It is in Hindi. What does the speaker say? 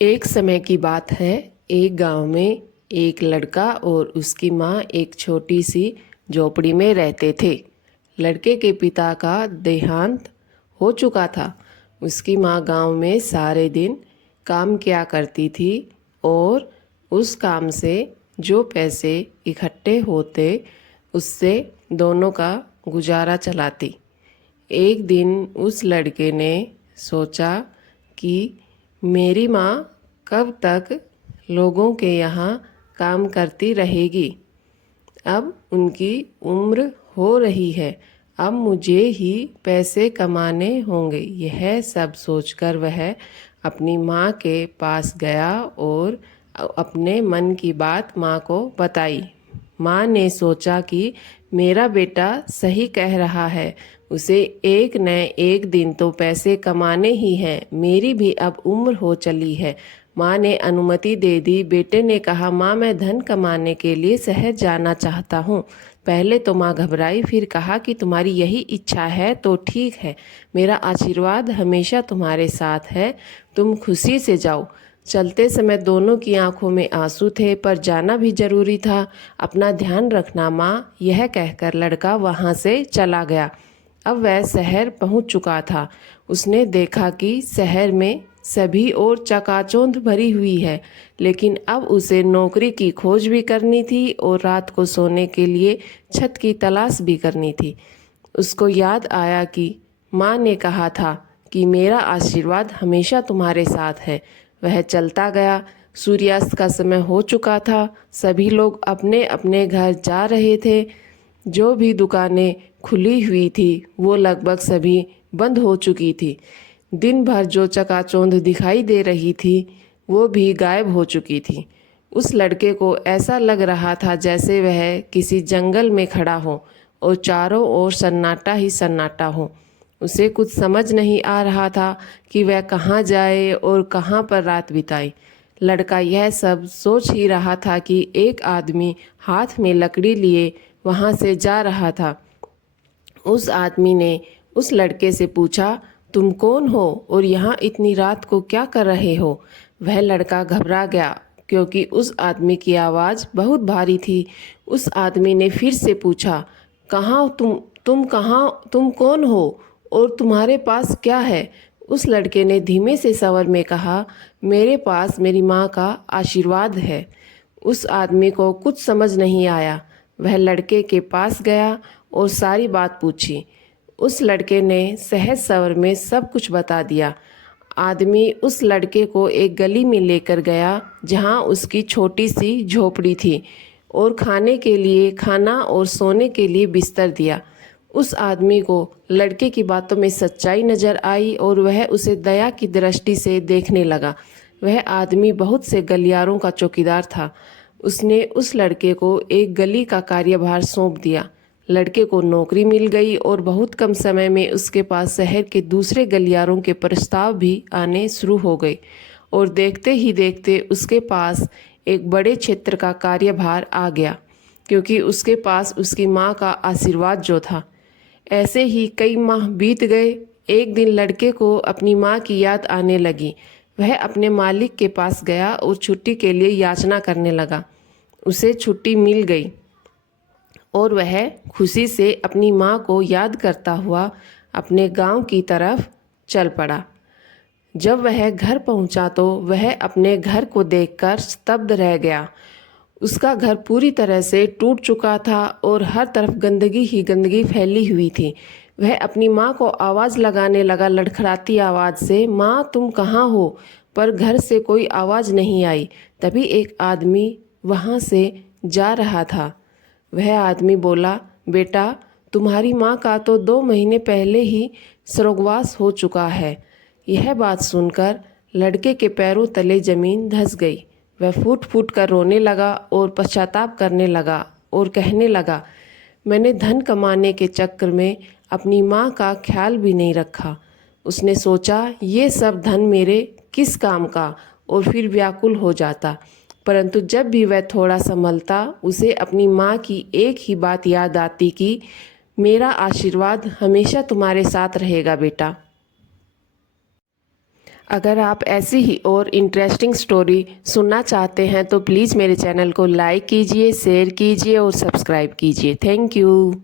एक समय की बात है। एक गांव में एक लड़का और उसकी माँ एक छोटी सी झोपड़ी में रहते थे। लड़के के पिता का देहांत हो चुका था। उसकी माँ गांव में सारे दिन काम किया करती थी और उस काम से जो पैसे इकट्ठे होते उससे दोनों का गुजारा चलाती। एक दिन उस लड़के ने सोचा कि मेरी माँ कब तक लोगों के यहाँ काम करती रहेगी। अब उनकी उम्र हो रही है, अब मुझे ही पैसे कमाने होंगे। यह सब सोचकर वह अपनी माँ के पास गया और अपने मन की बात माँ को बताई। माँ ने सोचा कि मेरा बेटा सही कह रहा है, उसे एक न एक दिन तो पैसे कमाने ही हैं। मेरी भी अब उम्र हो चली है। माँ ने अनुमति दे दी। बेटे ने कहा, माँ मैं धन कमाने के लिए शहर जाना चाहता हूँ। पहले तो माँ घबराई, फिर कहा कि तुम्हारी यही इच्छा है तो ठीक है, मेरा आशीर्वाद हमेशा तुम्हारे साथ है, तुम खुशी से जाओ। चलते समय दोनों की आंखों में आंसू थे, पर जाना भी जरूरी था। अपना ध्यान रखना माँ, यह कहकर लड़का वहाँ से चला गया। अब वह शहर पहुँच चुका था। उसने देखा कि शहर में सभी और चकाचौंध भरी हुई है, लेकिन अब उसे नौकरी की खोज भी करनी थी और रात को सोने के लिए छत की तलाश भी करनी थी। उसको याद आया कि माँ ने कहा था कि मेरा आशीर्वाद हमेशा तुम्हारे साथ है। वह चलता गया। सूर्यास्त का समय हो चुका था। सभी लोग अपने अपने घर जा रहे थे। जो भी दुकानें खुली हुई थी वो लगभग सभी बंद हो चुकी थी। दिन भर जो चकाचौंध दिखाई दे रही थी वो भी गायब हो चुकी थी। उस लड़के को ऐसा लग रहा था जैसे वह किसी जंगल में खड़ा हो और चारों ओर सन्नाटा ही सन्नाटा हो। उसे कुछ समझ नहीं आ रहा था कि वह कहाँ जाए और कहाँ पर रात बिताए। लड़का यह सब सोच ही रहा था कि एक आदमी हाथ में लकड़ी लिए वहाँ से जा रहा था। उस आदमी ने उस लड़के से पूछा, तुम कौन हो और यहाँ इतनी रात को क्या कर रहे हो? वह लड़का घबरा गया क्योंकि उस आदमी की आवाज़ बहुत भारी थी। उस आदमी ने फिर से पूछा, कहाँ तुम कहाँ, तुम कौन हो और तुम्हारे पास क्या है? उस लड़के ने धीमे से स्वर में कहा, मेरे पास मेरी माँ का आशीर्वाद है। उस आदमी को कुछ समझ नहीं आया। वह लड़के के पास गया और सारी बात पूछी। उस लड़के ने सहज स्वर में सब कुछ बता दिया। आदमी उस लड़के को एक गली में लेकर गया जहाँ उसकी छोटी सी झोपड़ी थी और खाने के लिए खाना और सोने के लिए बिस्तर दिया। उस आदमी को लड़के की बातों में सच्चाई नजर आई और वह उसे दया की दृष्टि से देखने लगा। वह आदमी बहुत से गलियारों का चौकीदार था। उसने उस लड़के को एक गली का कार्यभार सौंप दिया। लड़के को नौकरी मिल गई और बहुत कम समय में उसके पास शहर के दूसरे गलियारों के प्रस्ताव भी आने शुरू हो गए और देखते ही देखते उसके पास एक बड़े क्षेत्र का कार्यभार आ गया, क्योंकि उसके पास उसकी माँ का आशीर्वाद जो था। ऐसे ही कई माह बीत गए। एक दिन लड़के को अपनी माँ की याद आने लगी। वह अपने मालिक के पास गया और छुट्टी के लिए याचना करने लगा। उसे छुट्टी मिल गई और वह खुशी से अपनी माँ को याद करता हुआ अपने गांव की तरफ चल पड़ा। जब वह घर पहुंचा तो वह अपने घर को देखकर स्तब्ध रह गया। उसका घर पूरी तरह से टूट चुका था और हर तरफ गंदगी ही गंदगी फैली हुई थी। वह अपनी माँ को आवाज़ लगाने लगा लड़खड़ाती आवाज़ से, माँ तुम कहाँ हो? पर घर से कोई आवाज़ नहीं आई। तभी एक आदमी वहाँ से जा रहा था। वह आदमी बोला, बेटा तुम्हारी माँ का तो 2 महीने पहले ही स्वर्गवास हो चुका है। यह बात सुनकर लड़के के पैरों तले जमीन धंस गई। वह फूट फूट कर रोने लगा और पश्चाताप करने लगा और कहने लगा, मैंने धन कमाने के चक्कर में अपनी माँ का ख्याल भी नहीं रखा। उसने सोचा ये सब धन मेरे किस काम का, और फिर व्याकुल हो जाता। परंतु जब भी वह थोड़ा संभलता उसे अपनी माँ की एक ही बात याद आती कि मेरा आशीर्वाद हमेशा तुम्हारे साथ रहेगा बेटा। अगर आप ऐसी ही और इंटरेस्टिंग स्टोरी सुनना चाहते हैं तो प्लीज़ मेरे चैनल को लाइक कीजिए, शेयर कीजिए और सब्सक्राइब कीजिए। Thank you.